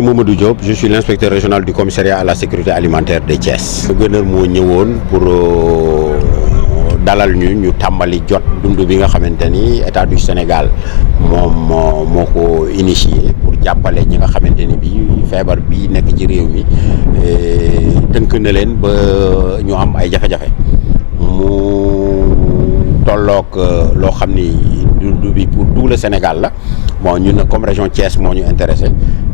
C'est Mamadou Diop, je suis l'inspecteur régional du commissariat à la sécurité alimentaire de Thiès. Le gouverneur moo ñëwoon pour dalal ñu tàmbali jot dund bi nga xamante ni état du Sénégal moo ko initié pour jàppale ñi nga xamante ni bi feebar bi nekk ci réew mi tënk na leen ba ñu am ay jafe-jafe mu tolloog loo xam ni dund bi pour tout le Sénégal la bon ñun comme région Thiès moo ñu intéressé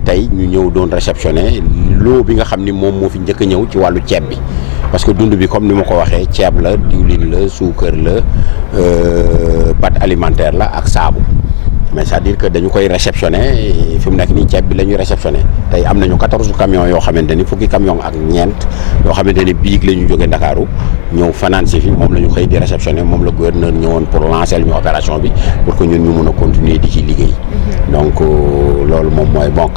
tey ñu ñëw doon réceptionné loo bi nga xam ni moom moo fi njëkk a ñëw ci wàllu ceeb bi parce que dund bi comme ni ma ko waxee ceeb la diwlin la suukar la pâte alimentaire la ak saabu mais c'est-à-dire que dañu koy réceptionné fi mu nekk nii ceeb bi la ñuy réceptionné tey am nañu 14 camions yoo xamante ni fukki camions ak ñeent yoo xamante ni biig la ñu jógee Ndakaaru ñëw fanaan si fi moom la ñu xëy di réceptionné moom la gouverneur ñëwoon pour lancer ñu opération bi pour que ñun ñu mun a continuer di ci liggéey donc loolu moom mooy bon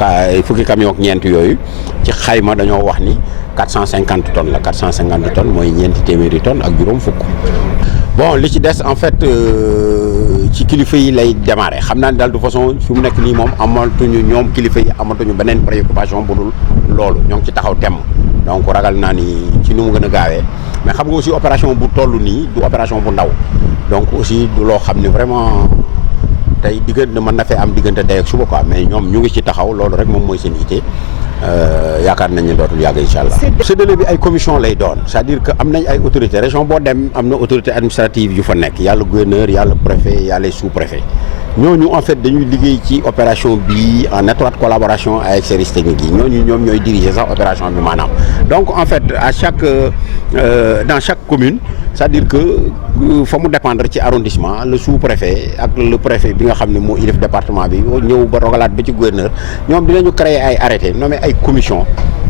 fukki camions ak ñeent yooyu ci xayma dañoo wax ni 450 tonnes la 450 tonnes mooy ñeenti téeméeri tonnes ak juróom fukk. bon li ci des en fait ci kilifa yi lay démarrer xam naa ne daal de façon fi mu nekk nii moom amatuñu ñoom kilifa yi amatuñu beneen préoccupation bu dul loolu ñoo ngi ci taxaw temm donc ragal naa ni ci nu mu gën a gaawee mais xam nga aussi opération bu toll nii du opération bu ndaw donc aussi du loo xam ni vraiment tey diggante mën na fee am diggante tey ak suba quoi mais ñoom ñu ngi ci taxaw loolu rek moom mooy seen ité yaakaar nañ ne dootul yàgg incha allah. séddale bi ay commission lay doon c'est-à-dire que am nañ ay autorités région boo dem am na autorité administrative yu fa nekk yàlla gouverneur yàlla préfet yàlla les sous-préfets ñooñu en fait dañuy liggéey ci opération bi en étroite collaboration avec services techniques yi ñooñu ñoom ñooy diriger sax opération bi maanaam donc en fait à chaque dans chaque commune c'est-à-dire que fa mu dépendre ci arrondissement le sous-préfet ak le préfet bi nga xam ne moo ilif département bi ñëw ba rogalaat ba ci gouverneur ñoom dinañu créer ay arrêté nommé ay commission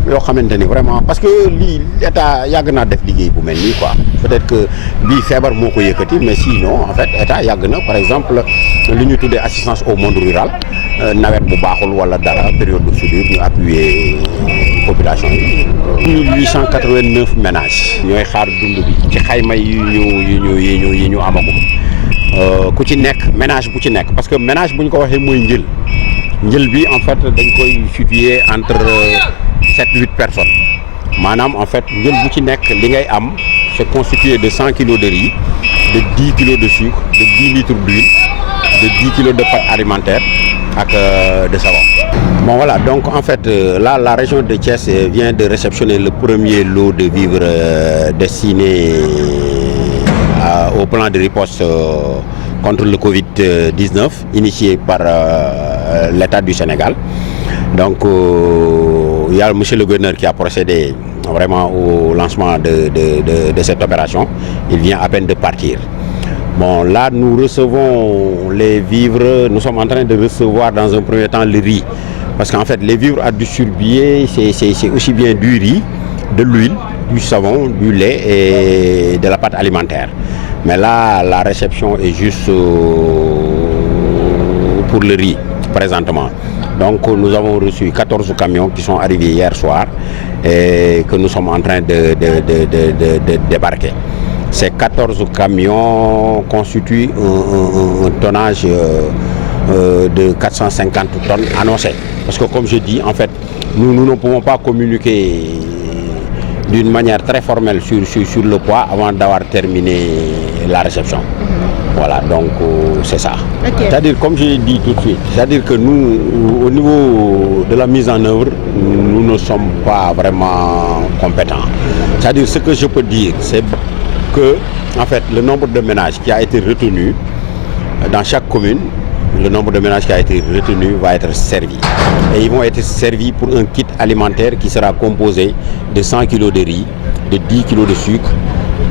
yoo xamante ni vraiment parce que lii état yàgg naa def liggéey bu mel nii quoi peut-être que bii feebar moo ko yëkkati mais sinon en fait état yàgg na par exemple li ñu tuddee assistance au monde rural nawet bu baaxul wala dara période de soudure ñu appuyer population yi. 1889 ménages ñooy xaar dund bi ci xayma yi ñu amagum ku ci nekk ménage bu ci nekk parce que ménage bu ñu ko waxee mooy njël bi en fait dañ koy situer entre 7-8 personnes maanaam en fait njël bu ci nekk li ngay am c'est constitué de 100 kilos de riz de 10 kilos de sucre de 10 litres d'huile de 10 kilos de pâte alimentaire ak de savon. Bon voilà donc en fait là la région de Thiès vient de réceptionner le premier lot de vivres destinés au plan de riposte contre le Covid-19 initié par l'État du Sénégal. Donc il y a monsieur le gouverneur qui a procédé vraiment au lancement de cette opération. Il vient à peine de partir. Bon, là, nous recevons les vivres. Nous sommes en train de recevoir dans un premier temps le riz. Parce qu'en fait, les vivres à distribuer, c'est aussi bien du riz, de l'huile, du savon, du lait et de la pâte alimentaire. Mais là, la réception est juste pour le riz, présentement. Donc, nous avons reçu 14 camions qui sont arrivés hier soir et que nous sommes en train de débarquer. Ces 14 camions constituent un tonnage de 450 tonnes annoncé. Parce que comme je dis, en fait, nous ne pouvons pas communiquer d'une manière très formelle sur le poids avant d'avoir terminé la réception. Voilà, donc c'est ça. Okay. C'est-à-dire, comme je l'ai dit tout de suite, c'est-à-dire que nous, au niveau de la mise en œuvre, nous ne sommes pas vraiment compétents. C'est-à-dire, ce que je peux dire, c'est que, en fait, le nombre de ménages qui a été retenu dans chaque commune, le nombre de ménages qui a été retenu va être servi. Et ils vont être servis pour un kit alimentaire qui sera composé de 100 kg de riz, de 10 kg de sucre,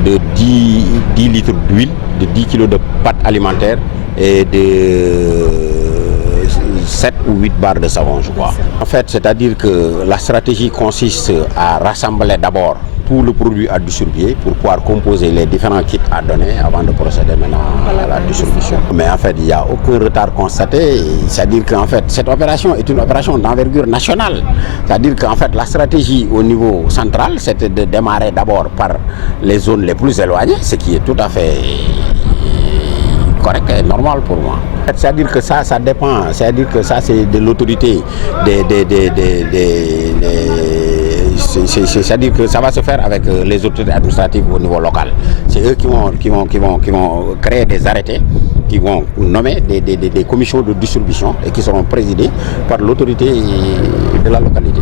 de 10 litres d'huile, de 10 kg de pâte alimentaire et de 7 ou 8 barres de savon, je crois. En fait, c'est-à-dire que la stratégie consiste à rassembler d'abord tout le produit à distribuer pour pouvoir composer les différents kits à donner avant de procéder maintenant à la distribution. Mais en fait, il n'y a aucun retard constaté. C'est-à-dire qu'en fait, cette opération est une opération d'envergure nationale. C'est-à-dire qu'en fait, la stratégie au niveau central, c'était de démarrer d'abord par les zones les plus éloignées, ce qui est tout à fait correct et normal pour moi. C'est-à-dire que ça dépend, c'est-à-dire que ça c'est de l'autorité c'est-à-dire que ça va se faire avec les autorités administratives au niveau local. C'est eux qui vont créer des arrêtés, qui vont nommer des commissions de distribution et qui seront présidées par l'autorité de la localité.